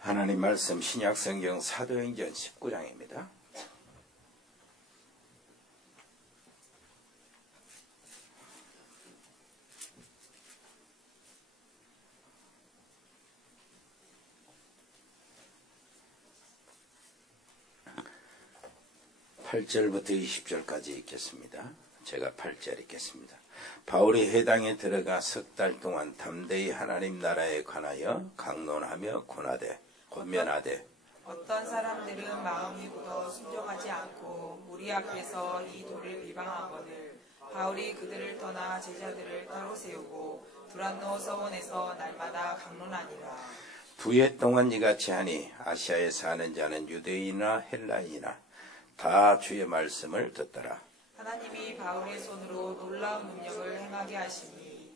하나님 말씀 신약성경 사도행전 19장입니다. (8절부터) (20절까지) 읽겠습니다. 제가 8절 읽겠습니다. 바울이 회당에 들어가 석 달 동안 담대히 하나님 나라에 관하여 강론하며 권면하되 어떤 사람들은 마음이 굳어 순종하지 않고 무리 앞에서 이 돌을 비방하거늘 바울이 그들을 떠나 제자들을 따로 세우고 두란노 서원에서 날마다 강론하니라. 2해 동안 이같이 하니 아시아에 사는 자는 유대인이나 헬라인이나 다 주의 말씀을 듣더라. 하나님이 바울의 손으로 놀라운 능력을 행하게 하시니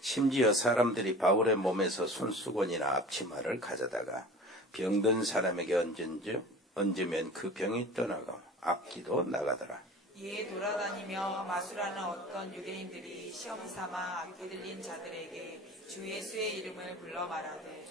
심지어 사람들이 바울의 몸에서 손수건이나 앞치마를 가져다가 병든 사람에게 얹으면 그 병이 떠나고 악기도 나가더라. 이에 돌아다니며 마술하는 어떤 유대인들이 시험삼아 악기 들린 자들에게 주 예수의 이름을 불러 말하되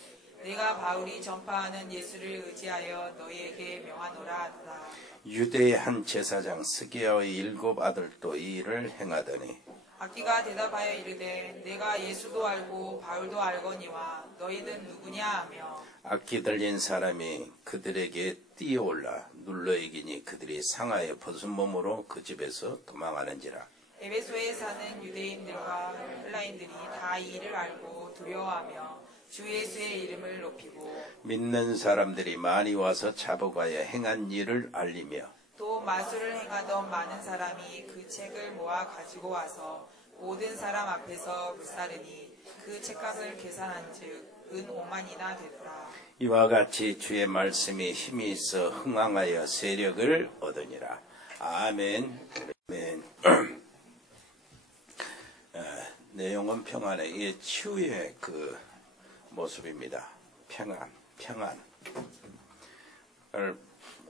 내가 바울이 전파하는 예수를 의지하여 너희에게 명하노라 하더라. 유대의 한 제사장 스게아의 7 아들도 이 일을 행하더니 악기가 대답하여 이르되 내가 예수도 알고 바울도 알거니와 너희는 누구냐 하며 악기 들린 사람이 그들에게 뛰어올라 눌러 이기니 그들이 상하여 벗은 몸으로 그 집에서 도망하는지라. 에베소에 사는 유대인들과 헬라인들이 다 이 일을 알고 두려워하며 주 예수의 이름을 높이고 믿는 사람들이 많이 와서 자복하여 행한 일을 알리며 또 마술을 행하던 많은 사람이 그 책을 모아 가지고 와서 모든 사람 앞에서 불사르니 그 책값을 계산한즉 은 5만이나 되더라. 이와 같이 주의 말씀이 힘이 있어 흥왕하여 세력을 얻으니라. 아멘. 아멘. 내용은 평안에 이게 치유의 그 모습입니다. 평안.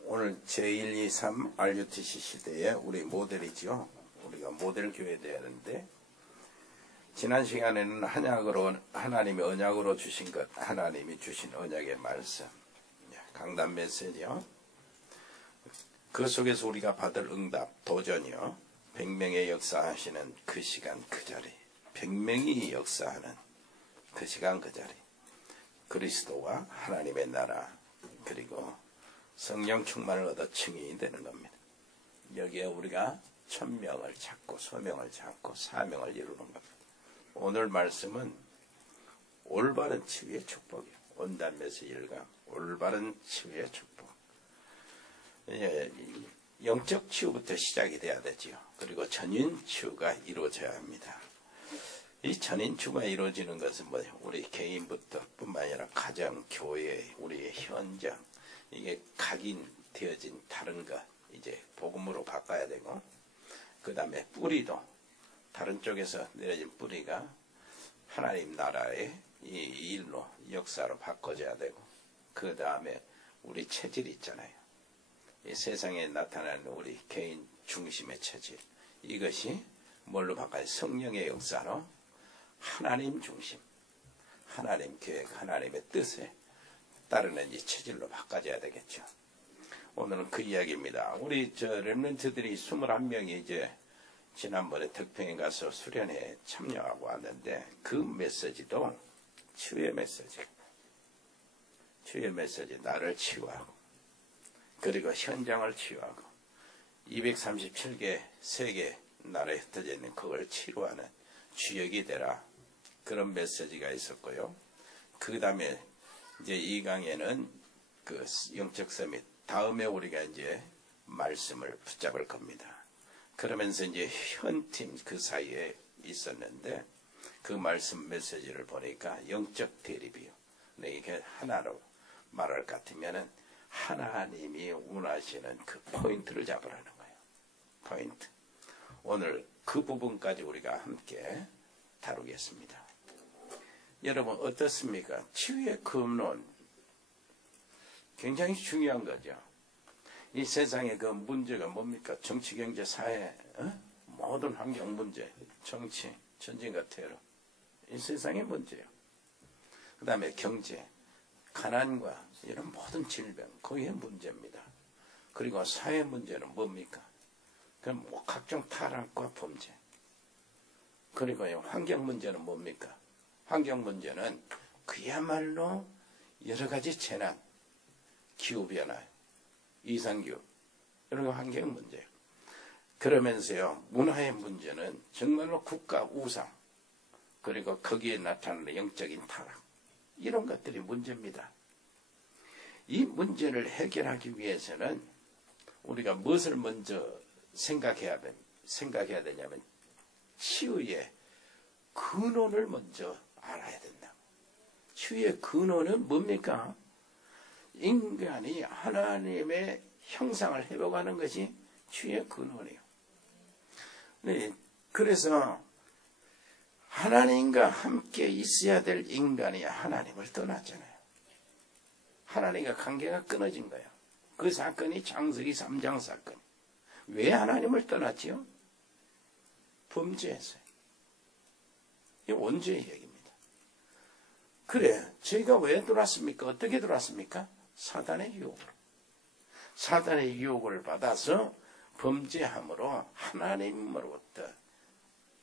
오늘 제1, 2, 3 RUTC 시대에 우리 모델이죠. 우리가 모델 교회 돼야 하는데 지난 시간에는 한약으로 하나님이 언약으로 주신 것, 하나님이 주신 언약의 말씀, 강단 메시지요. 그 속에서 우리가 받을 응답, 도전이요. 100명의 역사하시는 그 시간 그 자리, 100명이 역사하는 그 시간 그 자리, 그리스도와 하나님의 나라 그리고 성령 충만을 얻어 증인이 되는 겁니다. 여기에 우리가 천명을 찾고 소명을 찾고 사명을 이루는 겁니다. 오늘 말씀은 올바른 치유의 축복이에요. 온단 메시지가 올바른 치유의 축복. 영적 치유부터 시작이 돼야 되지요. 그리고 전인 치유가 이루어져야 합니다. 이 전인 치유가 이루어지는 것은 뭐예요? 우리 개인부터 뿐만 아니라 가정, 교회, 우리의 현장, 이게 각인되어진 다른 것 이제 복음으로 바꿔야 되고, 그 다음에 뿌리도 다른 쪽에서 내려진 뿌리가 하나님 나라의 이 일로 역사로 바꿔져야 되고, 그 다음에 우리 체질 있잖아요. 이 세상에 나타나는 우리 개인 중심의 체질, 이것이 뭘로 바꿔요? 성령의 역사로 하나님 중심, 하나님 계획, 하나님의 뜻에 따르는 이 체질로 바꿔져야 되겠죠. 오늘은 그 이야기입니다. 우리 렘넌트들이 21명이 이제 지난번에 덕평에 가서 수련회에 참여하고 왔는데 그 메시지도 치유의 메시지. 치유의 메시지, 나를 치유하고 그리고 현장을 치유하고 237개 세계 나라에 흩어져 있는 그걸 치료하는 주역이 되라. 그런 메시지가 있었고요. 그 다음에 이제 이 강에는 그 영적 서밋, 다음에 우리가 이제 말씀을 붙잡을 겁니다. 그러면서 이제 현팀 그 사이에 있었는데 그 말씀 메시지를 보니까 영적 대립이요. 근데 이게 하나로 말할 것 같으면은 하나님이 원하시는 그 포인트를 잡으라는 거예요. 포인트. 오늘 그 부분까지 우리가 함께 다루겠습니다. 여러분 어떻습니까? 치유의 근원 굉장히 중요한 거죠. 이 세상의 그 문제가 뭡니까? 정치, 경제, 사회, 모든 환경 문제, 정치, 전쟁과 테러, 이 세상의 문제예요. 그 다음에 경제, 가난과 이런 모든 질병, 그게 문제입니다. 그리고 사회 문제는 뭡니까? 그럼 각종 타락과 범죄. 그리고 환경 문제는 뭡니까? 환경 문제는 그야말로 여러 가지 재난, 기후변화, 이상기후, 이런 환경 문제. 그러면서요, 문화의 문제는 정말로 국가 우상, 그리고 거기에 나타나는 영적인 타락, 이런 것들이 문제입니다. 이 문제를 해결하기 위해서는 우리가 무엇을 먼저 생각해야 되냐면 치유의 근원을 먼저 알아야 된다. 치유의 근원은 뭡니까? 인간이 하나님의 형상을 회복하는 것이 치유의 근원이에요. 네, 그래서 하나님과 함께 있어야 될 인간이 하나님을 떠났잖아요. 하나님과 관계가 끊어진 거예요. 그 사건이 창세기 3장 사건. 왜 하나님을 떠났지요? 범죄했어요. 이 원죄의 얘기입니다. 그래, 저희가 왜 들어왔습니까? 어떻게 들어왔습니까? 사단의 유혹으로. 사단의 유혹을 받아서 범죄함으로 하나님으로부터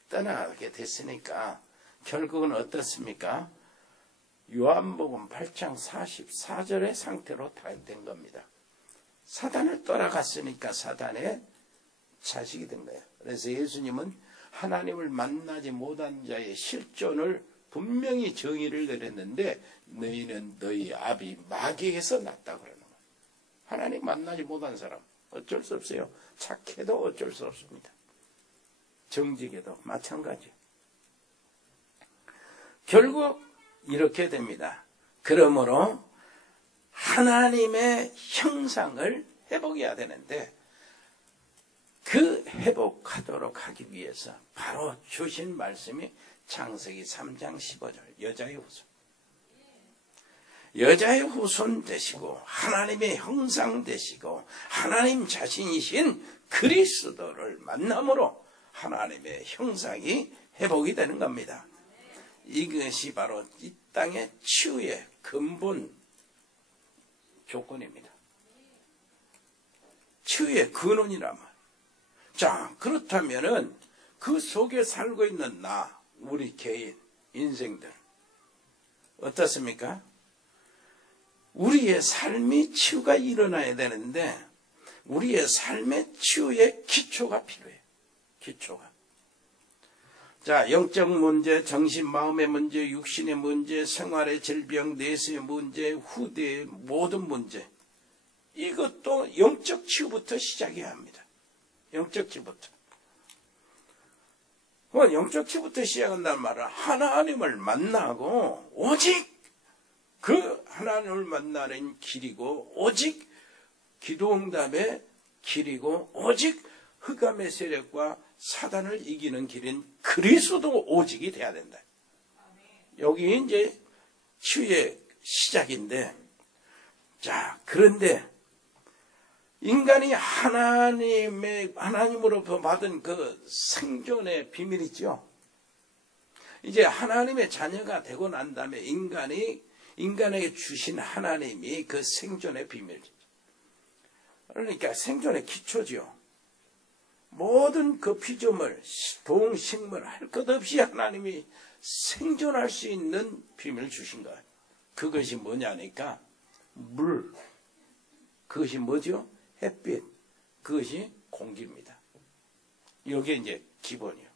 떠나게 됐으니까 결국은 어떻습니까? 요한복음 8장 44절의 상태로 다 된 겁니다. 사단을 따라갔으니까 사단의 자식이 된 거예요. 그래서 예수님은 하나님을 만나지 못한 자의 실존을 분명히 정의를 내렸는데 너희는 너희 아비 마귀에서 났다 그러는 거예요. 하나님 만나지 못한 사람 어쩔 수 없어요. 착해도 어쩔 수 없습니다. 정직해도 마찬가지. 결국 이렇게 됩니다. 그러므로 하나님의 형상을 회복해야 되는데 그 회복하도록 하기 위해서 바로 주신 말씀이 창세기 3장 15절 여자의 후손. 여자의 후손 되시고 하나님의 형상 되시고 하나님 자신이신 그리스도를 만남으로 하나님의 형상이 회복이 되는 겁니다. 이것이 바로 이 땅의 치유의 근본 조건입니다. 치유의 근원이란 말. 자, 그렇다면은 그 속에 살고 있는 나, 우리 개인, 인생들 어떻습니까? 우리의 삶이 치유가 일어나야 되는데 우리의 삶의 치유의 기초가 필요해요. 기초가. 자, 영적 문제, 정신, 마음의 문제, 육신의 문제, 생활의 질병, 내세의 문제, 후대의 모든 문제. 이것도 영적 치유부터 시작해야 합니다. 영적 치유부터. 영적 치유부터 시작한다는 말은 하나님을 만나고 오직 그 하나님을 만나는 길이고 오직 기도응답의 길이고 오직 흑암의 세력과 사단을 이기는 길인 그리스도 오직이 돼야 된다. 여기 이제 치유의 시작인데, 자, 그런데 인간이 하나님으로부터 받은 그 생존의 비밀이죠. 이제 하나님의 자녀가 되고 난 다음에 인간에게 주신 하나님이 그 생존의 비밀이죠. 그러니까 생존의 기초죠. 모든 그 피조물, 동식물 할 것 없이 하나님이 생존할 수 있는 비밀을 주신 거예요. 그것이 뭐냐니까 물, 그것이 뭐죠? 햇빛, 그것이 공기입니다. 이게 이제 기본이요.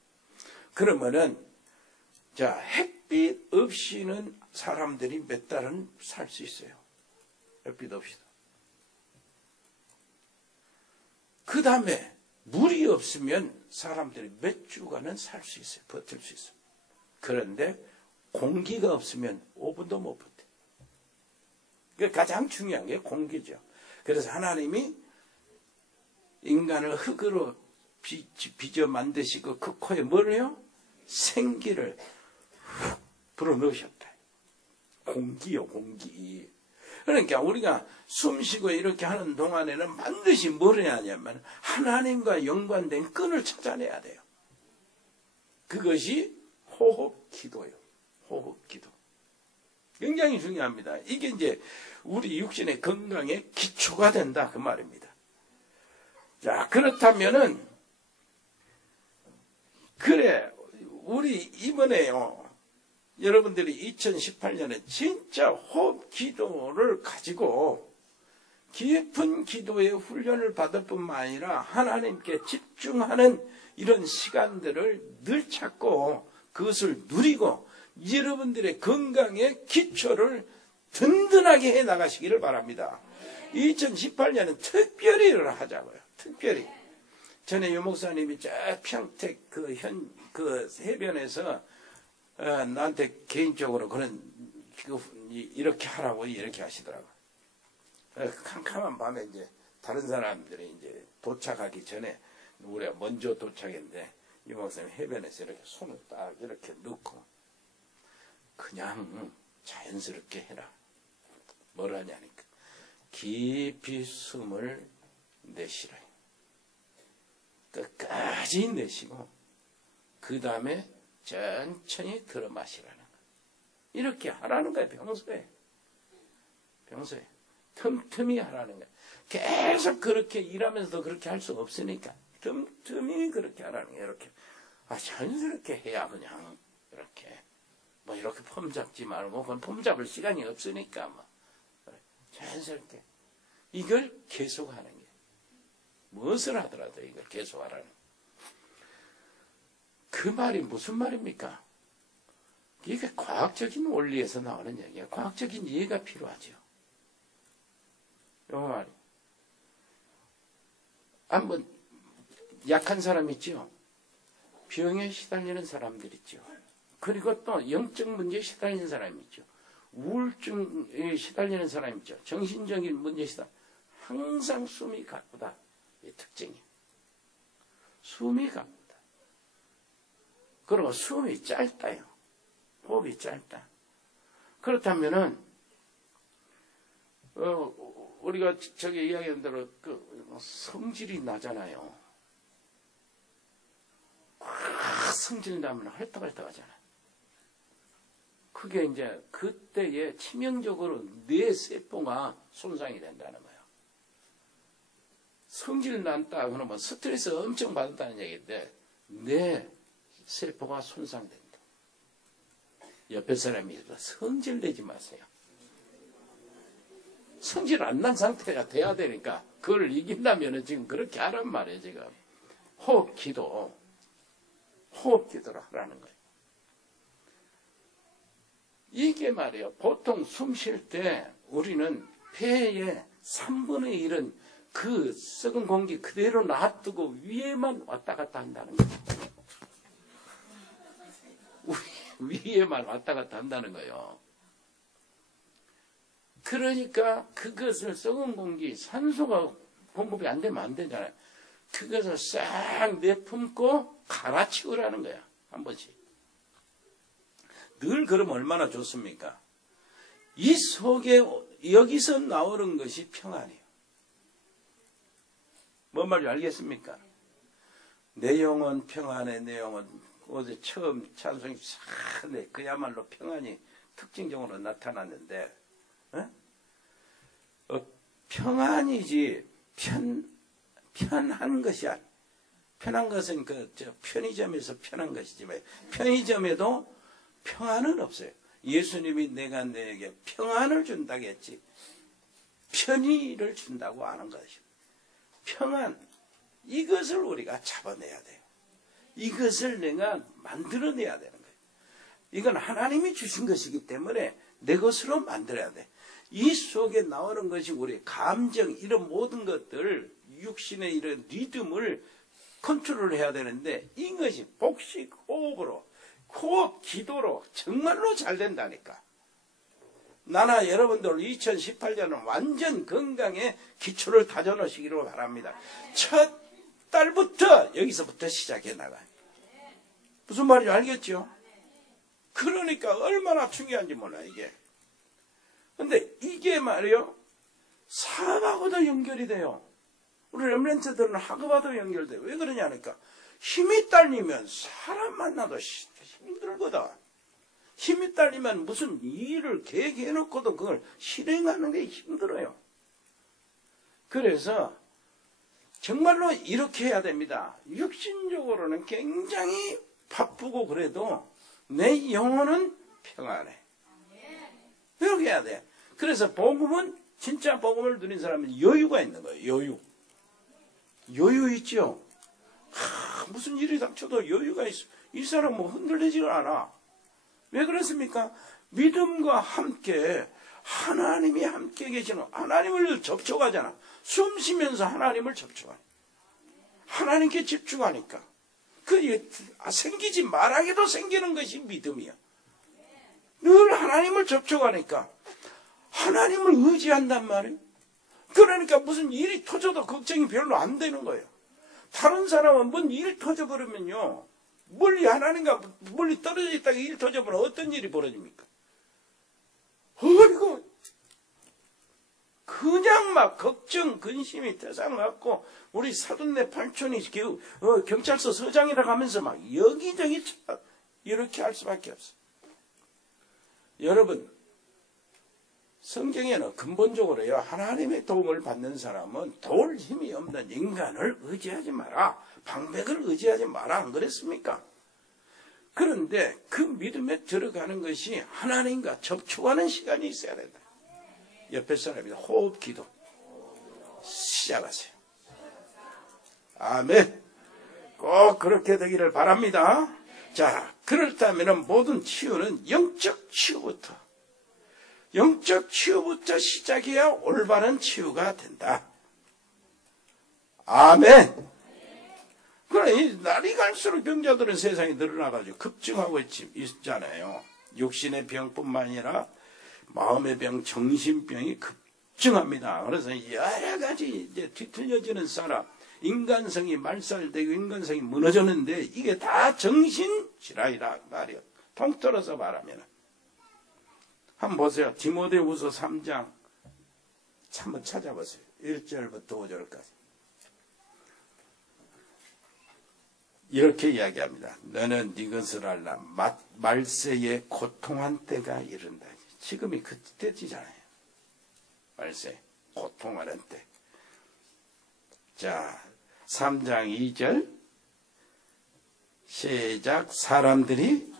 그러면은 자, 햇빛 없이는 사람들이 몇 달은 살 수 있어요. 햇빛 없이도. 그 다음에 물이 없으면 사람들이 몇 주간은 살 수 있어요. 버틸 수 있어요. 그런데 공기가 없으면 5분도 못 버텨요. 그러니까 가장 중요한 게 공기죠. 그래서 하나님이 인간을 흙으로 빚어 만드시고 그 코에 뭘 해요? 생기를 훅 불어넣으셨다. 공기요, 공기. 그러니까 우리가 숨쉬고 이렇게 하는 동안에는 반드시 뭘 해야 하냐면 하나님과 연관된 끈을 찾아내야 돼요. 그것이 호흡 기도예요. 호흡 기도. 굉장히 중요합니다. 이게 이제 우리 육신의 건강의 기초가 된다 그 말입니다. 자, 그렇다면은 그래 우리 이번에요 여러분들이 2018년에 진짜 호흡 기도를 가지고 깊은 기도의 훈련을 받을 뿐만 아니라 하나님께 집중하는 이런 시간들을 늘 찾고 그것을 누리고 여러분들의 건강의 기초를 든든하게 해 나가시기를 바랍니다. 2018년은 특별히 일을 하자고요. 특별히. 전에 유 목사님이 저 평택 그 해변에서 나한테 개인적으로 이렇게 하라고 이렇게 하시더라고요. 캄캄한 밤에 이제 다른 사람들이 이제 도착하기 전에 우리가 먼저 도착했는데 유 목사님 해변에서 이렇게 손을 딱 이렇게 넣고 그냥 자연스럽게 해라. 뭘 하냐니까 깊이 숨을 내쉬라. 끝까지 내쉬고 그 다음에 천천히 들어 마시라는 거예요. 이렇게 하라는 거예요. 평소에 틈틈이 하라는 거예요. 계속 그렇게 일하면서도 그렇게 할 수 없으니까 틈틈이 그렇게 하라는 거예요. 이렇게 자연스럽게 해야 그냥 이렇게 뭐 이렇게 폼 잡지 말고 그건 폼 잡을 시간이 없으니까 뭐 자연스럽게 이걸 계속하는 게 무엇을 하더라도 이걸 계속하라는 그 말이 무슨 말입니까? 이게 과학적인 원리에서 나오는 얘기예요. 과학적인 이해가 필요하죠. 이 말이 한번 약한 사람 있죠. 병에 시달리는 사람들 있죠. 그리고 또 영적 문제에 시달리는 사람이 있죠. 우울증에 시달리는 사람이 있죠. 정신적인 문제에 항상 숨이 가쁘다. 이 특징이에요. 숨이 가쁘다. 그리고 숨이 짧다요. 호흡이 짧다. 그렇다면은 우리가 저기 이야기한 대로 성질이 나잖아요. 성질 나면 헐떡헐떡 하잖아요. 그게 이제 그때에 치명적으로 뇌 세포가 손상이 된다는 거예요. 성질 난다 그러면 스트레스 엄청 받았다는 얘기인데 뇌 세포가 손상된다. 옆에 사람이 성질 내지 마세요. 성질 안 난 상태가 돼야 되니까 그걸 이긴다면 지금 그렇게 하란 말이에요. 지금 호흡 기도를 하라는 거예요. 이게 말이에요. 보통 숨 쉴 때 우리는 폐의 3분의 1은 그 썩은 공기 그대로 놔두고 위에만 왔다 갔다 한다는 거예요. 위에만 왔다 갔다 한다는 거예요. 그러니까 그것을 썩은 공기, 산소가 공급이 안 되면 안 되잖아요. 그것을 싹 내품고 갈아치우라는 거야. 한 번씩. 늘 그러면 얼마나 좋습니까? 이 속에 여기서 나오는 것이 평안이에요. 뭔 말인지 알겠습니까? 내 영혼 평안해. 내 영혼 어제 처음 찬송이 싹 그야말로 평안이 특징적으로 나타났는데 평안이지 편한 것이 아니야. 편한 것은 편의점에서 편한 것이지만 편의점에도 평안은 없어요. 예수님이 내가 너에게 평안을 준다고 했지 편의를 준다고 하는 것이요. 평안 이것을 우리가 잡아내야 돼요. 이것을 내가 만들어내야 되는 거예요. 이건 하나님이 주신 것이기 때문에 내 것으로 만들어야 돼. 이 속에 나오는 것이 우리 감정 이런 모든 것들 육신의 이런 리듬을 컨트롤해야 되는데 이것이 복식 호흡으로 호흡 기도로 정말로 잘 된다니까. 나나 여러분들 2018년은 완전 건강에 기초를 다져놓으시기를 바랍니다. 첫 달부터 여기서부터 시작해 나가요. 무슨 말인지 알겠죠? 그러니까 얼마나 중요한지 몰라 이게. 근데 이게 말이요 사업하고도 연결이 돼요. 우리 렘넌트들은 학업하고도 연결돼요. 왜 그러냐니까 힘이 딸리면 사람 만나도 힘들거든. 힘이 딸리면 무슨 일을 계획해놓고도 그걸 실행하는 게 힘들어요. 그래서 정말로 이렇게 해야 됩니다. 육신적으로는 굉장히 바쁘고 그래도 내 영혼은 평안해. 이렇게 해야 돼. 그래서 복음은, 진짜 복음을 누린 사람은 여유가 있는 거예요. 여유 있죠. 무슨 일이 닥쳐도 여유가 있어. 이 사람은 뭐 흔들리지가 않아. 왜 그렇습니까? 믿음과 함께 하나님이 함께 계시는, 하나님을 접촉하잖아. 숨 쉬면서 하나님을 접촉하니까. 하나님께 집중하니까. 생기지 말하게도 생기는 것이 믿음이야. 늘 하나님을 접촉하니까 하나님을 의지한단 말이에요. 그러니까 무슨 일이 터져도 걱정이 별로 안 되는 거예요. 다른 사람은 뭔 일이 터져버리면요, 멀리 하나님과 멀리 떨어져 있다가 일 터져버리면 어떤 일이 벌어집니까? 이거 그냥 막 걱정, 근심이 태산 갖고 우리 사돈네 팔촌이 경찰서 서장이라고 하면서 막 여기저기 이렇게 할 수밖에 없어. 여러분, 성경에는 근본적으로요, 하나님의 도움을 받는 사람은 도울 힘이 없는 인간을 의지하지 마라, 방백을 의지하지 마라, 안 그랬습니까? 그런데 그 믿음에 들어가는 것이 하나님과 접촉하는 시간이 있어야 된다. 옆에 사람이다. 호흡 기도 시작하세요. 아멘. 꼭 그렇게 되기를 바랍니다. 자, 그렇다면 모든 치유는 영적 치유부터 시작해야 올바른 치유가 된다. 아멘. 그래, 날이 갈수록 병자들은 세상에 늘어나가지고 급증하고 있잖아요. 육신의 병뿐만 아니라 마음의 병, 정신병이 급증합니다. 그래서 여러 가지 이제 뒤틀려지는 사람, 인간성이 말살되고 인간성이 무너졌는데 이게 다 정신질환이라 말이에요. 통틀어서 말하면. 한번 보세요. 디모데후서 3장 한번 찾아보세요. 1절부터 5절까지. 이렇게 이야기합니다. 너는 네 것을 알라. 말세에 고통한 때가 이른다. 지금이 그때지잖아요. 말세, 고통하는 때. 자, 3장 2절 시작. 사람들이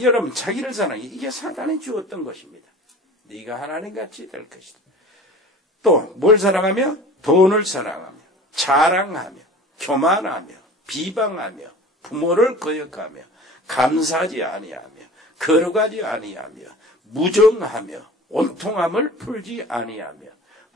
여러분 자기를 사랑해. 이게 사단이 주었던 것입니다. 네가 하나님같이 될 것이다. 또 뭘 사랑하며? 돈을 사랑하며, 자랑하며, 교만하며, 비방하며, 부모를 거역하며, 감사하지 아니하며, 거룩하지 아니하며, 무정하며, 온통함을 풀지 아니하며,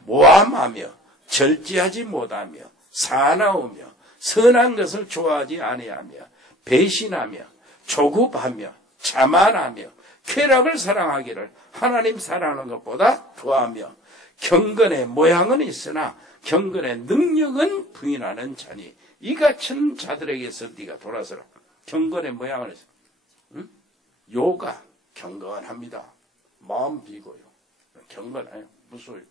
모함하며, 절제하지 못하며, 사나우며, 선한 것을 좋아하지 아니하며, 배신하며, 조급하며, 자만하며, 쾌락을 사랑하기를 하나님 사랑하는 것보다 더하며, 경건의 모양은 있으나 경건의 능력은 부인하는 자니 이 같은 자들에게서 네가 돌아서라. 경건의 모양을 있어. 응? 요가 경건합니다. 마음 비고요. 경건해요. 무서워요.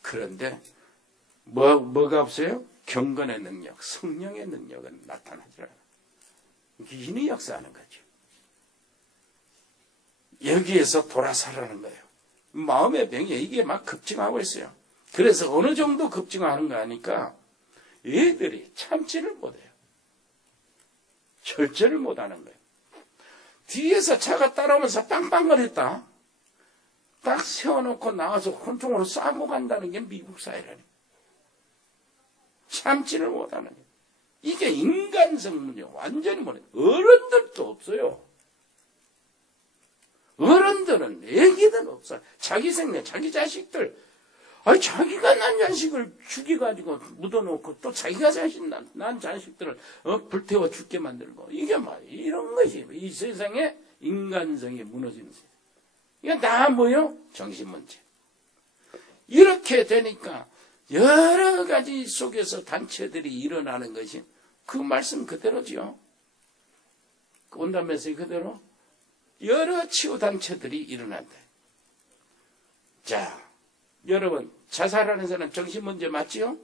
그런데 뭐가 없어요? 경건의 능력, 성령의 능력은 나타나지 않아요. 인이 역사하는 거죠. 여기에서 돌아서라는 거예요. 마음의 병이 이게 막 급증하고 있어요. 그래서 어느 정도 급증하는 거 아니까 얘들이 참지를 못해요. 절제를 못하는 거예요. 뒤에서 차가 따라오면서 빵빵거렸다. 딱 세워놓고 나와서 혼종으로 싸고 간다는 게 미국 사회라니. 참지를 못하는 거예요. 이게 인간성 문제 완전히 못해요. 어른들도 없어요. 어른들은 애기들 없어요. 자기 생명, 자기 자식들. 아니 자기가 난 자식을 죽여가지고 묻어놓고 또 자기가 난 자식들을 불태워 죽게 만들고 이게 막 이런 것이 이 세상에 인간성이 무너지는 세상. 이게 다 뭐요? 정신문제. 이렇게 되니까 여러 가지 속에서 단체들이 일어나는 것이 그 말씀 그대로지요. 온단 메시지 그대로. 여러 치유단체들이 일어난다. 자, 여러분, 자살하는 사람 정신문제 맞지요?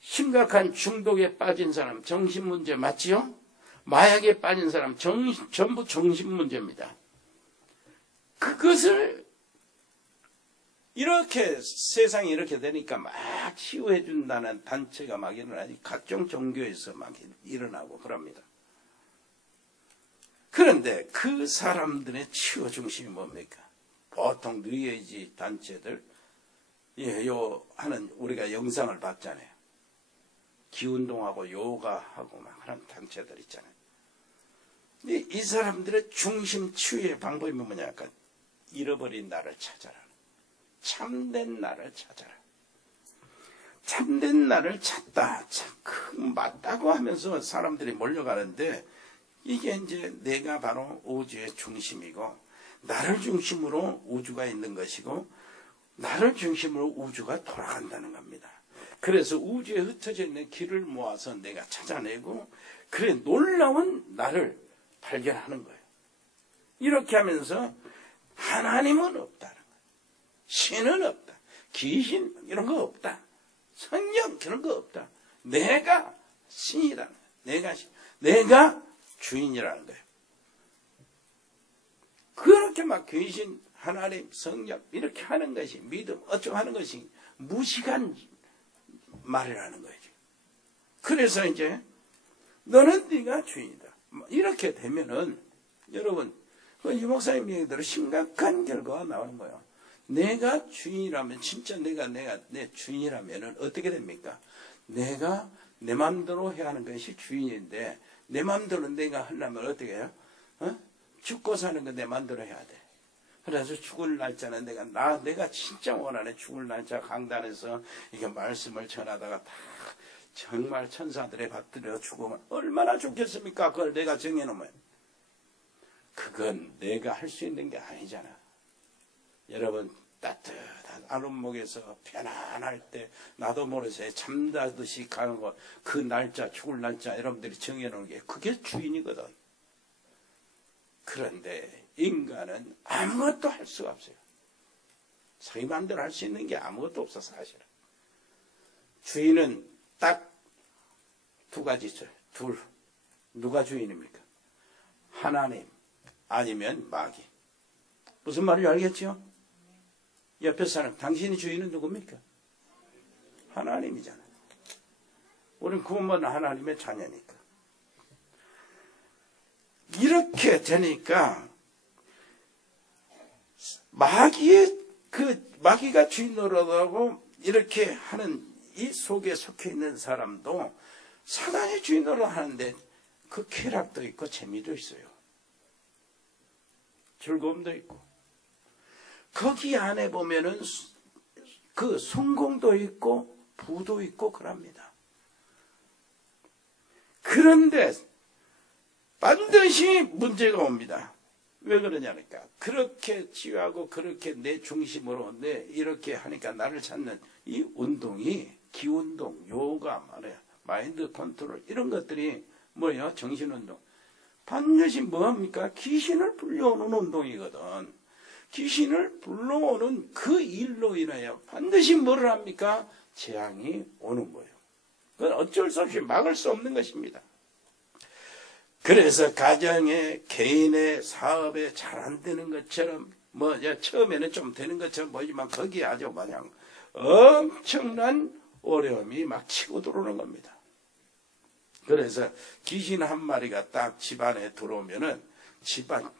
심각한 중독에 빠진 사람 정신문제 맞지요? 마약에 빠진 사람 전부 정신 문제입니다. 그것을 이렇게 세상이 이렇게 되니까 막 치유해 준다는 단체가 막 일어나지, 각종 종교에서 막 일어나고 그럽니다. 그런데 그 사람들의 치유 중심이 뭡니까? 보통 뉴에이지 단체들 하는 우리가 영상을 봤잖아요. 기운동하고 요가하고 막 하는 단체들 있잖아요. 이 사람들의 중심 치유의 방법이 뭐냐? 약간 잃어버린 나를 찾아라. 참된 나를 찾아라. 참된 나를 찾다. 참 맞다고 하면서 사람들이 몰려가는데, 이게 이제 내가 바로 우주의 중심이고, 나를 중심으로 우주가 있는 것이고, 나를 중심으로 우주가 돌아간다는 겁니다. 그래서 우주에 흩어져 있는 길을 모아서 내가 찾아내고, 그래 놀라운 나를 발견하는 거예요. 이렇게 하면서 하나님은 없다는 거예요. 신은 없다. 귀신 이런 거 없다. 성령 그런 거 없다. 내가 신이라는 거예요. 내가 주인이라는 거예요. 그렇게 막 귀신, 하나님, 성령 이렇게 하는 것이 믿음 어쩌고 하는 것이 무식한 말이라는 거죠. 그래서 이제 너는 네가 주인이다. 이렇게 되면은 여러분 이 목사님 얘기대로 심각한 결과가 나오는 거예요. 내가 주인이라면, 진짜 내가 내 주인이라면은 어떻게 됩니까? 내가 내 마음대로 해야 하는 것이 주인인데, 내 마음대로 내가 하려면 어떻게 해요? 죽고 사는 건 내 마음대로 해야 돼. 그래서 죽을 날짜는 내가 진짜 원하는 죽을 날짜 강단에서 이게 말씀을 전하다가 다 정말 천사들의 받들여 죽으면 얼마나 좋겠습니까? 그걸 내가 정해놓으면. 그건 내가 할 수 있는 게 아니잖아. 여러분, 따뜻한 아랫목에서 편안할 때 나도 모르게 잠자듯이 가는 것, 그 날짜, 죽을 날짜 여러분들이 정해놓은 게 그게 주인이거든. 그런데 인간은 아무것도 할 수가 없어요. 자기 마음대로 할 수 있는 게 아무것도 없어, 사실은. 주인은 딱 두 가지 있어요. 둘. 누가 주인입니까? 하나님 아니면 마귀. 무슨 말인지 알겠죠? 옆에 사람, 당신의 주인은 누굽니까? 하나님이잖아요. 우리는 구원받은 하나님의 자녀니까. 이렇게 되니까 마귀가 주인 노릇하고 이렇게 하는 이 속에 속해 있는 사람도 사단의 주인 노릇 하는데 그 쾌락도 있고 재미도 있어요. 즐거움도 있고. 거기 안에 보면은 그 성공도 있고 부도 있고 그럽니다. 그런데 반드시 문제가 옵니다. 왜 그러냐니까. 그렇게 치유하고 그렇게 내 중심으로 이렇게 하니까 나를 찾는 이 운동이 기운동, 요가 말이야. 마인드 컨트롤 이런 것들이 뭐예요? 정신운동. 반드시 뭐합니까? 귀신을 불러오는 운동이거든. 귀신을 불러오는 그 일로 인하여 반드시 뭐를 합니까? 재앙이 오는 거예요. 그건 어쩔 수 없이 막을 수 없는 것입니다. 그래서 가정에, 개인의 사업에 잘 안 되는 것처럼, 처음에는 좀 되는 것처럼 보이지만 거기에 아주 마냥 엄청난 어려움이 막 치고 들어오는 겁니다. 그래서 귀신 한 마리가 딱 집안에 들어오면은 집안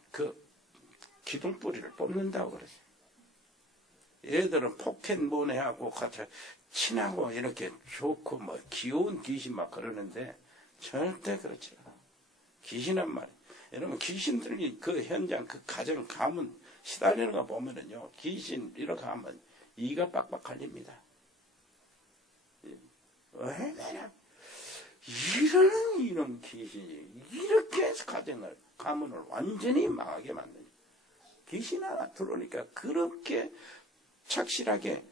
기둥뿌리를 뽑는다고 그러죠. 얘들은 포켓몬하고 같이 친하고 이렇게 좋고 귀여운 귀신 막 그러는데 절대 그렇지 않아. 귀신 한 마리. 여러분 귀신들이 그 현장 그 가정 가문 시달리는 거 보면은요, 귀신 이렇게 하면 이가 빡빡 갈립니다. 왜 이런 귀신이 이렇게 해서 가문을 완전히 망하게 만드냐. 귀신 하나 들어오니까 그렇게 착실하게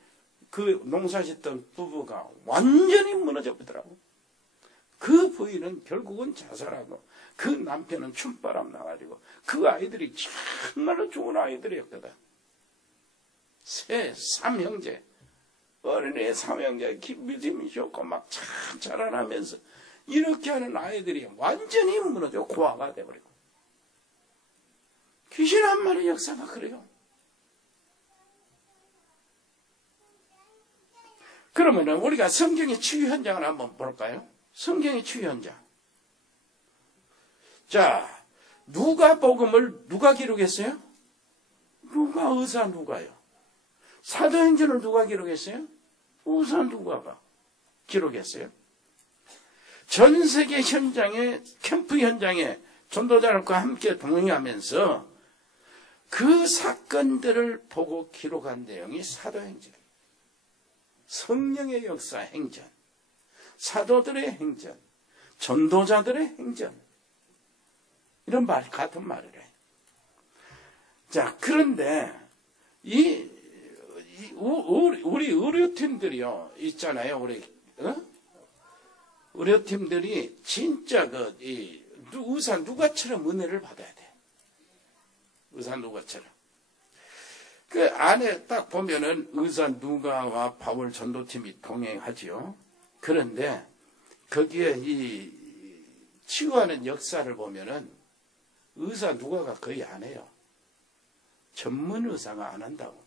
그 농사짓던 부부가 완전히 무너져 버리더라고. 그 부인은 결국은 자살하고 그 남편은 춤바람 나가지고 그 아이들이 정말로 좋은 아이들이었거든. 삼형제. 어린애 삼형제 믿음이 좋고 막 참 자라나면서 이렇게 하는 아이들이 완전히 무너져 고아가 돼버리고. 귀신 한 마리 역사가 그래요. 그러면은 우리가 성경의 치유 현장을 한번 볼까요? 성경의 치유 현장. 자, 누가복음을 누가 기록했어요? 누가 의사 누가요? 사도행전을 누가 기록했어요? 의사 누가가 기록했어요. 전 세계 현장에, 캠프 현장에 전도자들과 함께 동행하면서 그 사건들을 보고 기록한 내용이 사도행전. 성령의 역사 행전, 사도들의 행전, 전도자들의 행전. 이런 말, 같은 말을 해. 자, 그런데, 우리 의료팀들이요, 있잖아요, 의료팀들이 진짜 의사 누가처럼 은혜를 받아야 돼. 의사 누가처럼. 그 안에 딱 보면은 의사 누가와 바울 전도팀이 동행하지요. 그런데 거기에 이 치유하는 역사를 보면은 의사 누가가 거의 안 해요. 전문 의사가 안 한다고.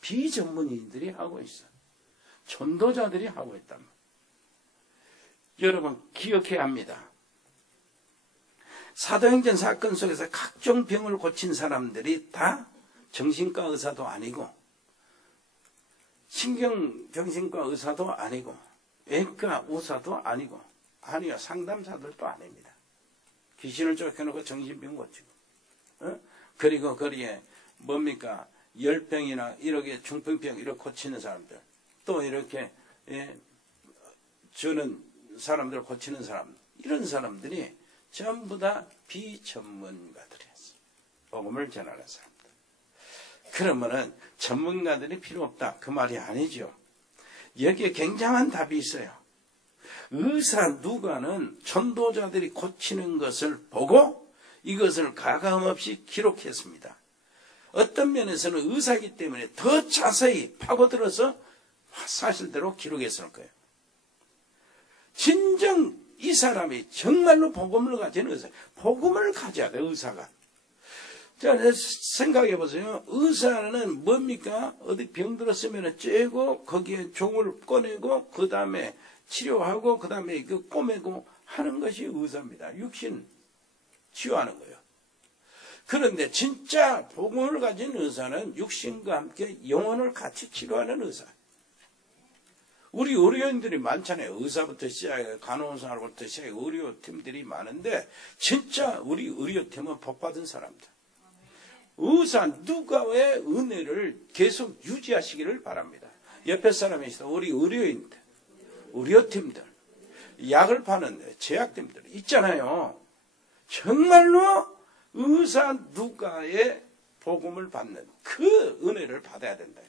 비전문인들이 하고 있어. 전도자들이 하고 있단 말이에요. 여러분 기억해야 합니다. 사도행전 사건 속에서 각종 병을 고친 사람들이 다 정신과 의사도 아니고 신경정신과 의사도 아니고 외과 의사도 아니고 아니요 상담사들도 아닙니다. 귀신을 쫓겨놓고 정신병 고치고 그리고 거기에 뭡니까 열병이나 이렇게 중풍병 이렇게 고치는 사람들 또 이렇게 저는 사람들 고치는 사람 이런 사람들이 전부 다 비전문가들이었어요. 복음을 전하는 사람들. 그러면은 전문가들이 필요 없다. 그 말이 아니죠. 여기에 굉장한 답이 있어요. 의사 누가는 전도자들이 고치는 것을 보고 이것을 가감없이 기록했습니다. 어떤 면에서는 의사이기 때문에 더 자세히 파고들어서 사실대로 기록했을 거예요. 진정 이 사람이 정말로 복음을 가진 의사, 복음을 가져야 돼 의사가. 자, 생각해 보세요. 의사는 뭡니까? 어디 병 들었으면 째고 거기에 종을 꺼내고 그 다음에 치료하고 그 다음에 그 꼬매고 하는 것이 의사입니다. 육신 치유하는 거예요. 그런데 진짜 복음을 가진 의사는 육신과 함께 영혼을 같이 치료하는 의사. 우리 의료인들이 많잖아요. 의사부터 시작해 간호사부터 시작해 의료팀들이 많은데 진짜 우리 의료팀은 복받은 사람들. 의사 누가의 은혜를 계속 유지하시기를 바랍니다. 옆에 사람이 있어. 우리 의료인들, 의료팀들, 약을 파는 제약팀들 있잖아요. 정말로 의사 누가의 복음을 받는 그 은혜를 받아야 된다.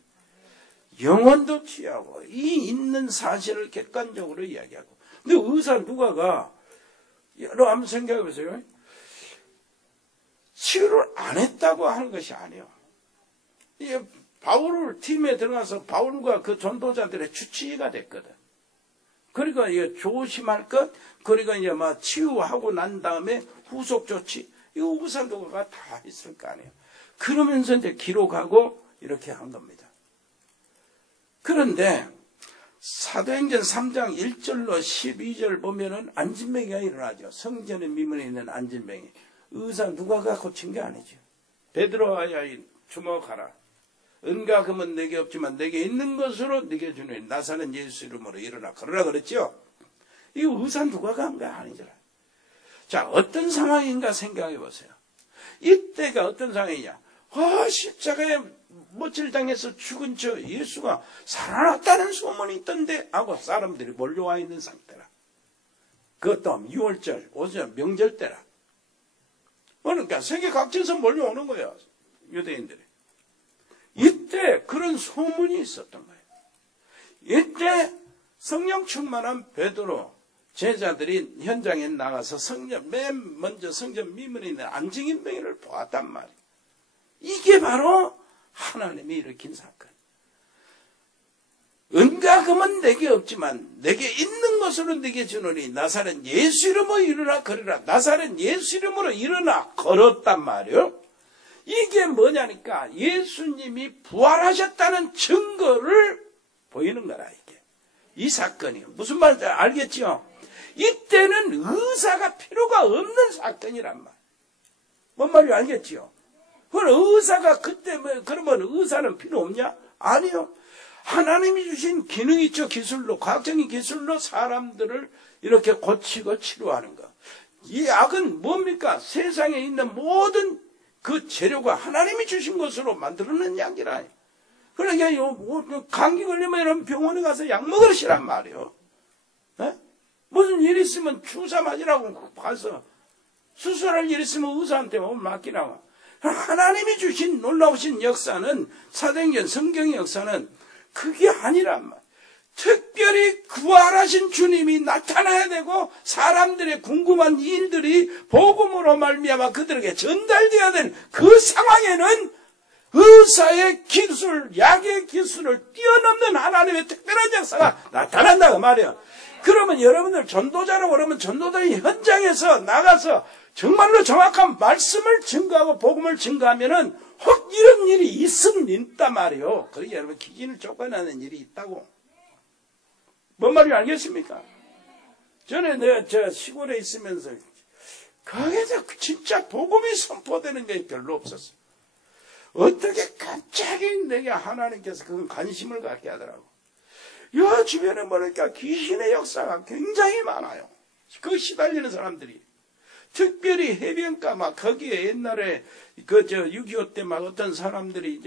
영혼도 취하고 이 있는 사실을 객관적으로 이야기하고. 근데 의사 누가가 여러분 한번 생각해 보세요. 치유를 안 했다고 하는 것이 아니에요. 바울 팀에 들어가서 바울과 그 전도자들의 주치의가 됐거든. 그러니까 조심할 것, 그러니까 이제 막 치유하고 난 다음에 후속 조치, 이거 의사 누가가 다 있을 거 아니에요. 그러면서 이제 기록하고 이렇게 한 겁니다. 그런데 사도행전 3장 1절로 12절 보면은 안진병이가 일어나죠. 성전의 미문에 있는 안진병이. 의사 누가가 고친 게 아니죠. 베드로야 주목하라. 은과 금은 내게 없지만 내게 있는 것으로 내게 주는 나사렛 예수 이름으로 일어나 걸으라 그랬죠. 이 의사 누가가 한 게 아니잖아. 자, 어떤 상황인가 생각해 보세요. 이때가 어떤 상황이냐. 십자가에 못질당해서 죽은 저 예수가 살아났다는 소문이 있던데 하고 사람들이 몰려와 있는 상태라. 그것도 6월절, 오전 명절 때라. 그러니까 세계 각지에서 몰려오는 거예요. 유대인들이. 이때 그런 소문이 있었던 거예요. 이때 성령 충만한 베드로 제자들이 현장에 나가서 맨 먼저 성전 미문에 있는 안진병이를 보았단 말이에요. 이게 바로 하나님이 일으킨 사건. 은과 자금은 내게 없지만 내게 있는 것으로 내게 주노니 나사렛 예수 이름으로 일어나 걸으라. 나사렛 예수 이름으로 일어나 걸었단 말이에요. 이게 뭐냐니까 예수님이 부활하셨다는 증거를 보이는 거라. 이게 이 사건이 무슨 말인지 알겠죠? 이때는 의사가 필요가 없는 사건이란 말. 뭔 말인지 알겠죠? 그럼 의사가 그때 그러면 의사는 필요 없냐? 아니요. 하나님이 주신 기능이 있죠. 기술로, 과학적인 기술로 사람들을 이렇게 고치고 치료하는 거. 이 약은 뭡니까? 세상에 있는 모든 그 재료가 하나님이 주신 것으로 만들어낸 약이라. 그러니까 감기 걸리면 이런 병원에 가서 약 먹으시란 말이에요. 네? 무슨 일 있으면 주사 맞으라고 가서 수술할 일 있으면 의사한테 맡기라고. 하나님이 주신 놀라우신 역사는 사도행전 성경의 역사는 그게 아니란 말. 특별히 구원하신 주님이 나타나야 되고 사람들의 궁금한 일들이 복음으로 말미암아 그들에게 전달되어야 되는 그 상황에는 의사의 기술, 약의 기술을 뛰어넘는 하나님의 특별한 역사가 나타난다고 말이에요. 그러면 여러분들 전도자라고 그러면 전도자의 현장에서 나가서 정말로 정확한 말씀을 증거하고 복음을 증거하면은 혹 이런 일이 있단 말이에요. 그러게 여러분 기진을 쫓겨나는 일이 있다고. 뭔 말인지 알겠습니까? 전에 내가 시골에 있으면서 거기서 진짜 복음이 선포되는 게 별로 없었어. 어떻게 갑자기 내게 하나님께서 그 관심을 갖게 하더라고. 이 주변에 보니까 귀신의 역사가 굉장히 많아요. 그 시달리는 사람들이. 특별히 해변가 막 거기에 옛날에 6.25 때 막 어떤 사람들이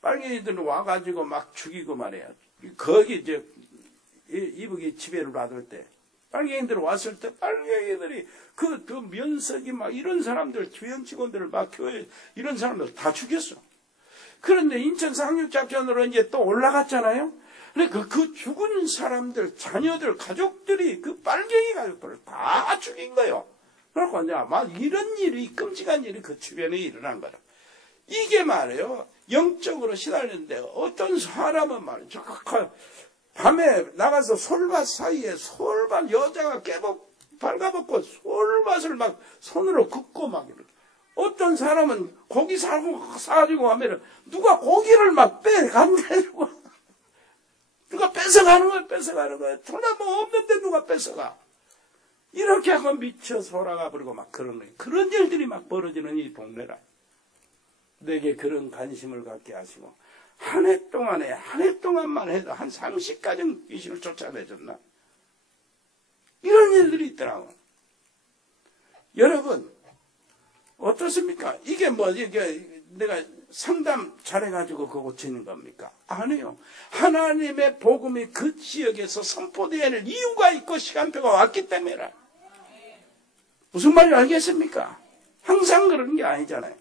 빨갱이들 와가지고 막 죽이고 말이야. 거기 이북이 지배를 받을 때 빨갱이들 왔을 때 빨갱이들이 그 면석이 막 이런 사람들 주연 직원들을 막 교회 이런 사람들 다 죽였어. 그런데 인천 상륙작전으로 이제 또 올라갔잖아요. 근데 그 죽은 사람들 자녀들 가족들이 그 빨갱이 가족들을 다 죽인 거예요. 그러니까 이제 막 이런 일이 끔찍한 일이 그 주변에 일어난 거라. 이게 말이에요. 영적으로 시달리는데 어떤 사람은 말이죠. 밤에 나가서 솔밭 사이에 솔밭 여자가 발가벗고 솔밭을 막 손으로 긋고 막 이렇게. 어떤 사람은 고기 사가지고 하면 누가 고기를 막 빼간다고. 누가 뺏어가는 거야. 전화 뭐 없는데 누가 뺏어가. 이렇게 하고 미쳐 돌아가 버리고 막 그런 일들이 막 벌어지는 이 동네라. 내게 그런 관심을 갖게 하시고 한 해 동안만 해도 한 30가정 귀신을 쫓아내줬나? 이런 일들이 있더라고. 여러분 어떻습니까? 이게 내가 상담 잘해가지고 그거 고치는 겁니까? 아니요. 하나님의 복음이 그 지역에서 선포되어야 할 이유가 있고 시간표가 왔기 때문이라. 무슨 말인지 알겠습니까? 항상 그런 게 아니잖아요.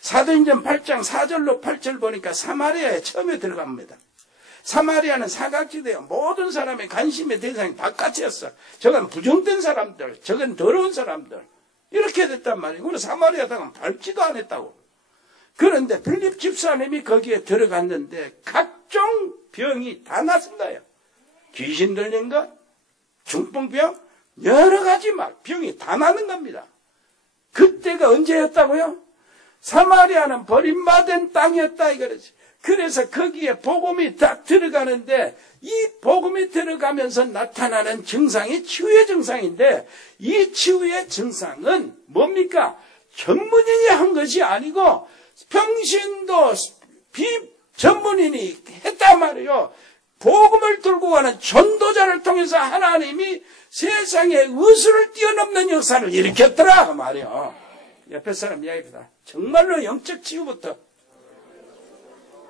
사도행전 8장 4절로 8절 보니까 사마리아에 처음에 들어갑니다. 사마리아는 사각지대요. 모든 사람의 관심의 대상이 바깥이었어. 저건 부정된 사람들, 저건 더러운 사람들. 이렇게 됐단 말이에요. 그래서 사마리아 땅은 밟지도 않았다고. 그런데 빌립 집사님이 거기에 들어갔는데 각종 병이 다 났은 거예요. 귀신 들린 것, 중풍병, 여러 가지 막 병이 다 나는 겁니다. 그때가 언제였다고요? 사마리아는 버림받은 땅이었다 이거지. 그래서 거기에 복음이 딱 들어가는데 이 복음이 들어가면서 나타나는 증상이 치유의 증상인데 이 치유의 증상은 뭡니까? 전문인이 한 것이 아니고 평신도 비전문인이 했단 말이에요. 복음을 들고 가는 전도자를 통해서 하나님이 세상에 의술을 뛰어넘는 역사를 일으켰더라 그 말이에요. 옆에 사람 이야기입니다. 정말로 영적 치유부터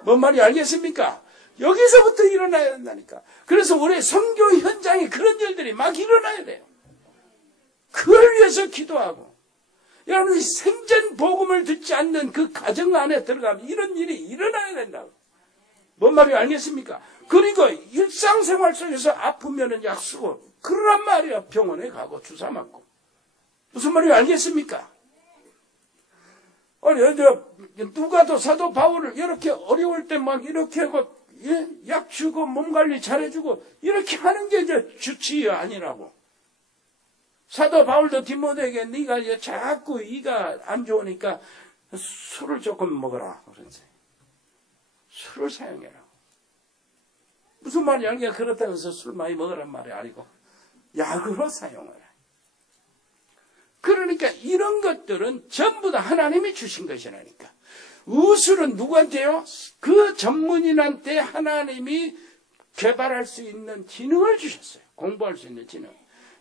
뭔 말인지 알겠습니까? 여기서부터 일어나야 된다니까. 그래서 우리 선교 현장에 그런 일들이 막 일어나야 돼요. 그걸 위해서 기도하고 여러분이 생전 복음을 듣지 않는 그 가정 안에 들어가면 이런 일이 일어나야 된다고. 뭔 말인지 알겠습니까? 그리고 일상생활 속에서 아프면은 약 쓰고 그러란 말이야. 병원에 가고 주사 맞고. 무슨 말인지 알겠습니까? 누가도 사도 바울을 이렇게 어려울 때 막 이렇게 하고 약 주고 몸 관리 잘해주고 이렇게 하는 게 이제 주치의 아니라고. 사도 바울도 디모데에게 네가 이제 자꾸 이가 안 좋으니까 술을 조금 먹어라 그러지. 술을 사용해라. 무슨 말이 아니야. 그렇다고 해서 술 많이 먹으란 말이 아니고 약으로 사용하라. 그러니까 이런 것들은 전부 다 하나님이 주신 것이라니까. 의술은 누구한테요? 그 전문인한테 하나님이 개발할 수 있는 지능을 주셨어요. 공부할 수 있는 지능.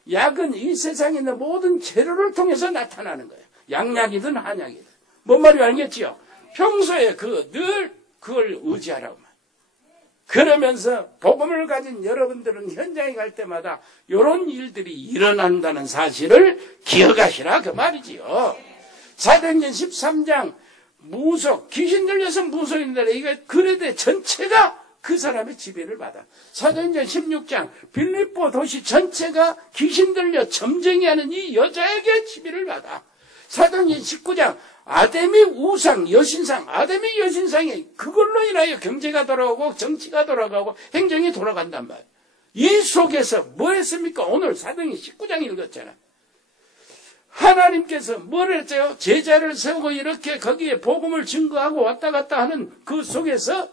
약은 이 세상에 있는 모든 재료를 통해서 나타나는 거예요. 양약이든 한약이든. 뭔 말인지 알겠지요? 평소에 늘 그걸 의지하라고. 그러면서 복음을 가진 여러분들은 현장에 갈 때마다 이런 일들이 일어난다는 사실을 기억하시라 그 말이지요. 사도행전 13장 무속, 귀신 들려서 무속인들 이게 그레데 전체가 그 사람의 지배를 받아. 사도행전 16장 빌립보 도시 전체가 귀신 들려 점쟁이하는 이 여자에게 지배를 받아. 사도행전 19장 아데미 우상, 여신상, 아데미 여신상이 그걸로 인하여 경제가 돌아가고 정치가 돌아가고 행정이 돌아간단 말이에요. 이 속에서 뭐 했습니까? 오늘 사도행전 19장 읽었잖아. 하나님께서 뭘 했어요? 제자를 세우고 이렇게 거기에 복음을 증거하고 왔다 갔다 하는 그 속에서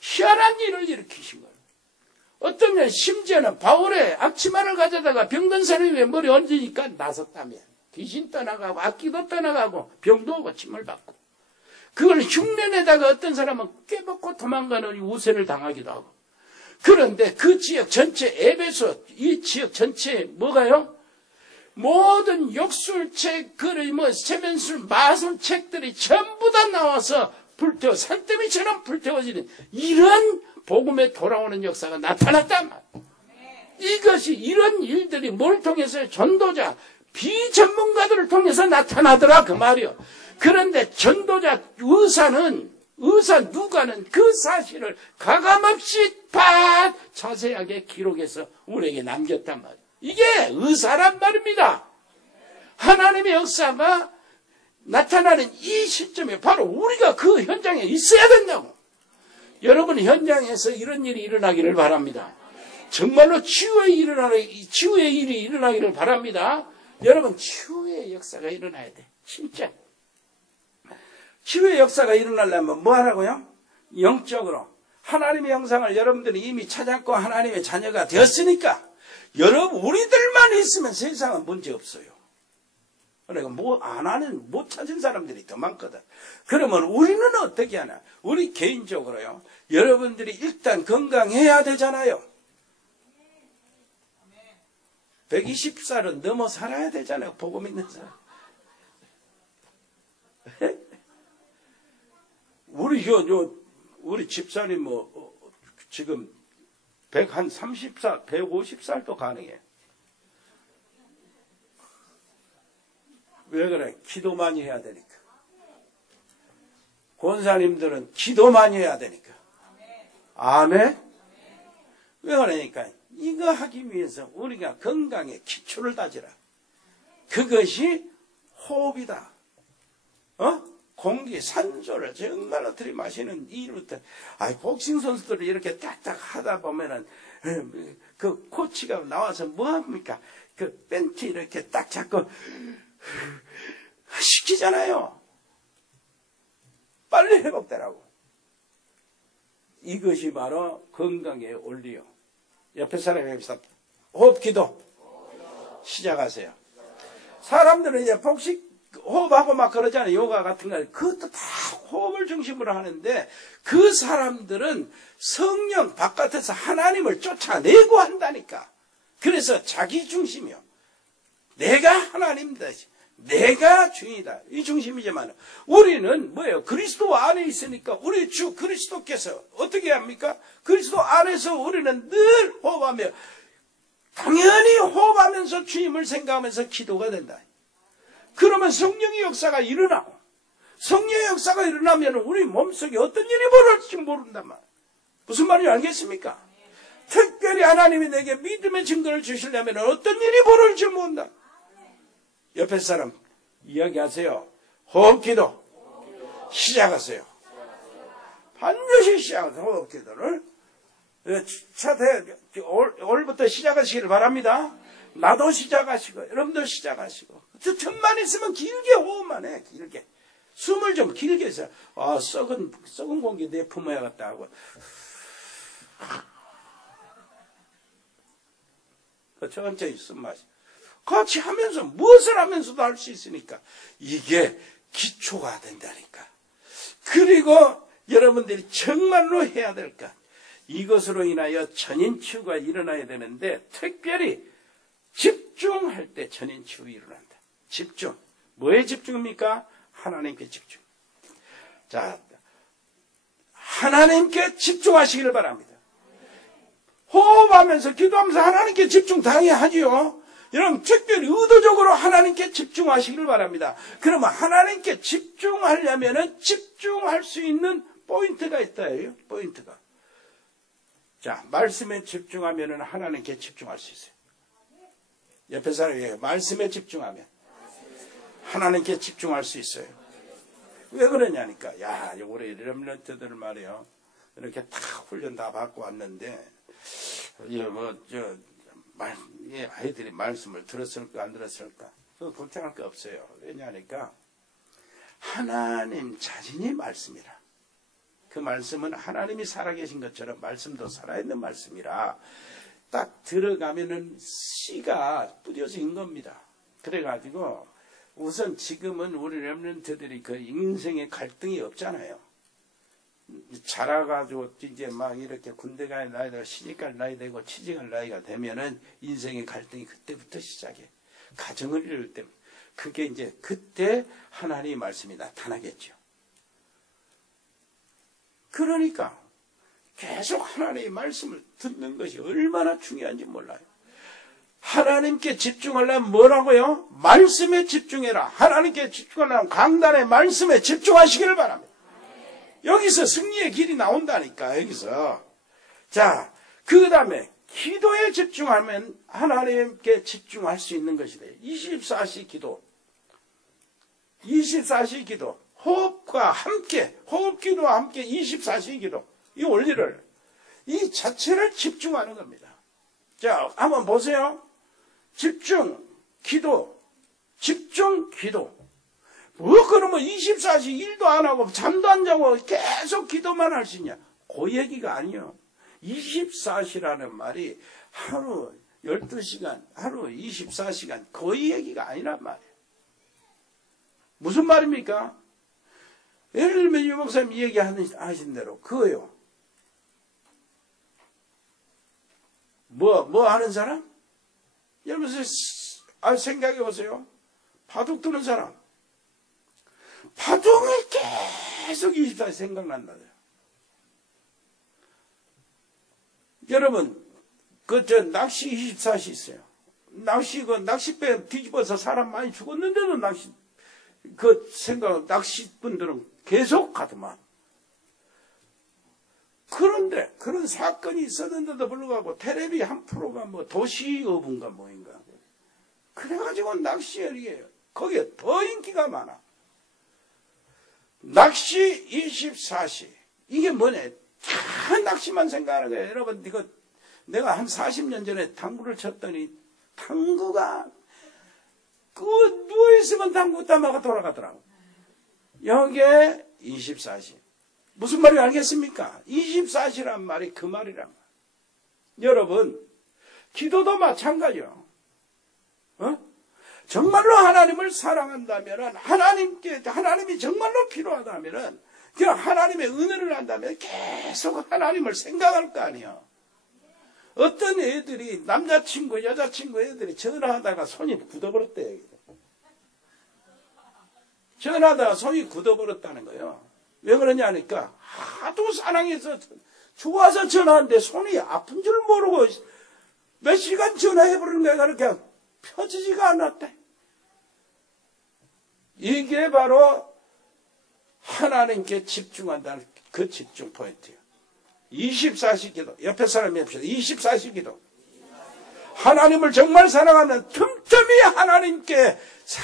희한한 일을 일으키신 거예요. 어떤 년 심지어는 바울의 앞치마를 가져다가 병든 사람이 왜 머리 얹으니까 나섰다며. 귀신 떠나가고 악기도 떠나가고 병도 오고 침을 받고 그걸 흉내내다가 어떤 사람은 깨먹고 도망가는 우세를 당하기도 하고. 그런데 그 지역 전체 에베소 이 지역 전체에 뭐가요? 모든 욕술책, 세면술, 마술책들이 전부 다 나와서 불태워 산더미처럼 불태워지는 이런 복음에 돌아오는 역사가 나타났단 말이에요. 이것이 이런 일들이 뭘 통해서 전도자 비전문가들을 통해서 나타나더라 그 말이요. 그런데 전도자 의사 누가는 그 사실을 가감없이 자세하게 기록해서 우리에게 남겼단 말이에요. 이게 의사란 말입니다. 하나님의 역사가 나타나는 이 시점에 바로 우리가 그 현장에 있어야 된다고. 여러분 현장에서 이런 일이 일어나기를 바랍니다. 정말로 치유의 일이 일어나기를 바랍니다. 여러분 치유의 역사가 일어나야 돼. 진짜. 치유의 역사가 일어나려면 뭐 하라고요? 영적으로. 하나님의 형상을 여러분들이 이미 찾았고 하나님의 자녀가 되었으니까 여러분 우리들만 있으면 세상은 문제 없어요. 그러니까 못 찾은 사람들이 더 많거든. 그러면 우리는 어떻게 하나? 우리 개인적으로요. 여러분들이 일단 건강해야 되잖아요. 120살은 넘어 살아야 되잖아요. 복음 있는 사람. 우리 집사님 지금 130살, 150살도 가능해. 왜 그래? 기도 많이 해야 되니까. 권사님들은 기도 많이 해야 되니까. 아멘? 왜 그러니까? 이거 하기 위해서 우리가 건강에 기초를 다지라. 그것이 호흡이다. 공기, 산소를 정말로 들이마시는 이유부터, 복싱 선수들이 이렇게 딱딱 하다 보면은, 그 코치가 나와서 뭐합니까? 그 벤치 이렇게 딱 잡고, 시키잖아요. 빨리 회복되라고. 이것이 바로 건강의 원리요. 옆에 사람이 해서 호흡 기도 시작하세요. 사람들은 이제 복식 호흡하고 막 그러잖아요. 요가 같은 거. 그것도 다 호흡을 중심으로 하는데 그 사람들은 성령 바깥에서 하나님을 쫓아내고 한다니까. 그래서 자기 중심이요. 내가 하나님이다. 내가 주인이다. 이 중심이지만 우리는 뭐예요? 그리스도 안에 있으니까 우리 주 그리스도께서 어떻게 합니까? 그리스도 안에서 우리는 늘 호흡하며 당연히 호흡하면서 주님을 생각하면서 기도가 된다. 그러면 성령의 역사가 일어나고 성령의 역사가 일어나면 우리 몸속에 어떤 일이 벌어질지 모른단 말이에요. 무슨 말인지 알겠습니까? 특별히 하나님이 내게 믿음의 증거를 주시려면 어떤 일이 벌어질지 모른다. 옆에 사람 이야기하세요. 호흡기도 시작하세요. 반드시 시작하세요. 호흡기도를. 올부터 시작하시기를 바랍니다. 나도 시작하시고 여러분도 시작하시고 틈만 있으면 길게 호흡만 해. 길게 숨을 좀 길게 해서 썩은 공기 내뿜어야겠다 하고 천천히 숨 마시. 같이 하면서 무엇을 하면서도 할 수 있으니까 이게 기초가 된다니까. 그리고 여러분들이 정말로 해야 될 것, 이것으로 인하여 전인치유가 일어나야 되는데 특별히 집중할 때 전인치유 일어난다. 집중. 뭐에 집중입니까? 하나님께 집중. 자, 하나님께 집중하시기를 바랍니다. 호흡하면서 기도하면서 하나님께 집중 당연히 하지요. 여러분 특별히 의도적으로 하나님께 집중하시기를 바랍니다. 그러면 하나님께 집중하려면 집중할 수 있는 포인트가 있다예요. 포인트가. 자, 말씀에 집중하면 하나님께 집중할 수 있어요. 옆에 사람에게 말씀에 집중하면 하나님께 집중할 수 있어요. 왜 그러냐니까. 야, 우리 렘넌트들 말이요. 이렇게 다 훈련 다 받고 왔는데 아이들이 말씀을 들었을까 안 들었을까 걱정할 거 없어요. 왜냐하니까 하나님 자신이 말씀이라. 그 말씀은 하나님이 살아계신 것처럼 말씀도 살아있는 말씀이라 딱 들어가면은 씨가 뿌려진 겁니다. 그래가지고 우선 지금은 우리 렘넌트들이 그 인생의 갈등이 없잖아요. 자라가지고 이제 막 이렇게 군대 갈 나이가 시집갈 나이 되고 취직할 나이가 되면은 인생의 갈등이 그때부터 시작해. 가정을 이룰 때 그게 이제 그때 하나님의 말씀이 나타나겠죠. 그러니까 계속 하나님의 말씀을 듣는 것이 얼마나 중요한지 몰라요. 하나님께 집중하려면 뭐라고요? 말씀에 집중해라. 하나님께 집중하려면 강단의 말씀에 집중하시기를 바랍니다. 여기서 승리의 길이 나온다니까. 여기서. 자, 그 다음에 기도에 집중하면 하나님께 집중할 수 있는 것이 돼요. 24시 기도. 24시 기도. 호흡과 함께, 호흡 기도와 함께 24시 기도. 이 원리를, 이 자체를 집중하는 겁니다. 자, 한번 보세요. 집중, 기도. 집중, 기도. 뭐 그러면 24시 일도 안 하고 잠도 안 자고 계속 기도만 할 수 있냐? 그 얘기가 아니요. 24시라는 말이 하루 12시간, 하루 24시간 그 얘기가 아니란 말이에요. 무슨 말입니까? 예를 들면 유 목사님 얘기하신 대로 그거요. 뭐 하는 사람? 여러분 생각해 보세요. 바둑 두는 사람. 바둑을 계속 24시 생각난다요. 여러분, 낚시 24시 있어요. 낚싯배 뒤집어서 사람 많이 죽었는데도 낚시분들은 계속 가더만. 그런데, 그런 사건이 있었는데도 불구하고, 텔레비 한 프로가 도시어부인가 뭐인가. 그래가지고 낚시열이에요. 거기에 더 인기가 많아. 낚시 24시. 이게 뭐냐? 다 낚시만 생각하는 거예요. 여러분, 내가 한 40년 전에 당구를 쳤더니, 당구가, 누워있으면 당구 따마가 돌아가더라고. 여기에 24시. 무슨 말인지 알겠습니까? 24시란 말이 그 말이란 말. 여러분, 기도도 마찬가지요. 정말로 하나님을 사랑한다면, 하나님이 정말로 필요하다면, 그냥 하나님의 은혜를 한다면 계속 하나님을 생각할 거 아니에요. 어떤 애들이, 남자친구, 여자친구 애들이 전화하다가 손이 굳어버렸대요. 전화하다가 손이 굳어버렸다는 거예요. 왜 그러냐니까, 하도 사랑해서, 좋아서 전화하는데 손이 아픈 줄 모르고 몇 시간 전화해버리는 거야. 그렇게 펴지지가 않았대. 이게 바로 하나님께 집중한다는 그 집중 포인트예요. 24시 기도. 옆에 사람이 합시다. 24시 기도. 하나님을 정말 사랑하면 틈틈이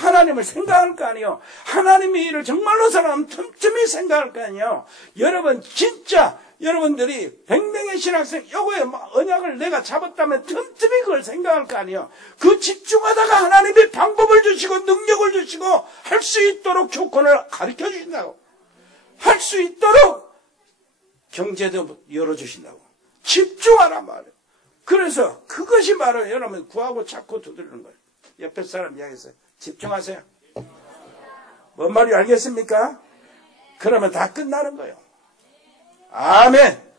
하나님을 생각할 거 아니에요. 하나님의 일을 정말로 사랑하면 틈틈이 생각할 거 아니에요. 여러분 진짜 여러분들이 100명의 신학생 요거에 언약을 내가 잡았다면 틈틈이 그걸 생각할 거 아니에요. 그 집중하다가 하나님이 방법을 주시고 능력을 주시고 할 수 있도록 조건을 가르쳐 주신다고. 할 수 있도록 경제도 열어주신다고. 집중하란 말이에요. 그래서 그것이 바로 여러분 구하고 찾고 두드리는 거예요. 옆에 사람 이야기했어요. 집중하세요. 뭔 말인지 알겠습니까? 그러면 다 끝나는 거예요. 아멘.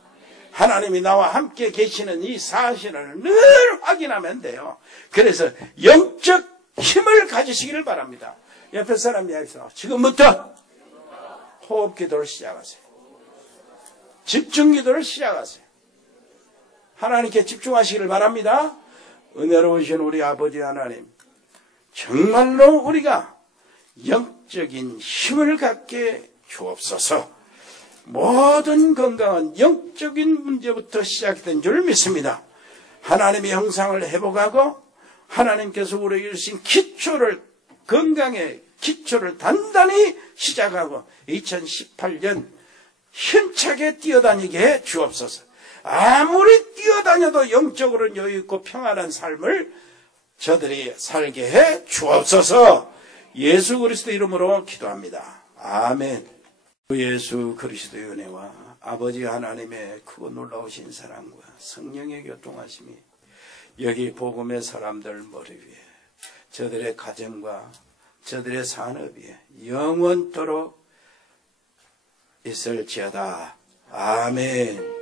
하나님이 나와 함께 계시는 이 사실을 늘 확인하면 돼요. 그래서 영적 힘을 가지시기를 바랍니다. 옆에 사람 이야기해서 지금부터 호흡 기도를 시작하세요. 집중 기도를 시작하세요. 하나님께 집중하시기를 바랍니다. 은혜로우신 우리 아버지 하나님, 정말로 우리가 영적인 힘을 갖게 주옵소서. 모든 건강은 영적인 문제부터 시작된 줄 믿습니다. 하나님의 형상을 회복하고 하나님께서 우리에게 주신 기초를, 건강의 기초를 단단히 시작하고 2018년 힘차게 뛰어다니게 해 주옵소서. 아무리 뛰어다녀도 영적으로는 여유있고 평안한 삶을 저들이 살게 해 주옵소서. 예수 그리스도 이름으로 기도합니다. 아멘. 예수 그리스도의 은혜와 아버지 하나님의 크고 놀라우신 사랑과 성령의 교통하심이 여기 복음의 사람들 머리 위에, 저들의 가정과 저들의 산업 위에 영원토록 있을지어다. 아멘.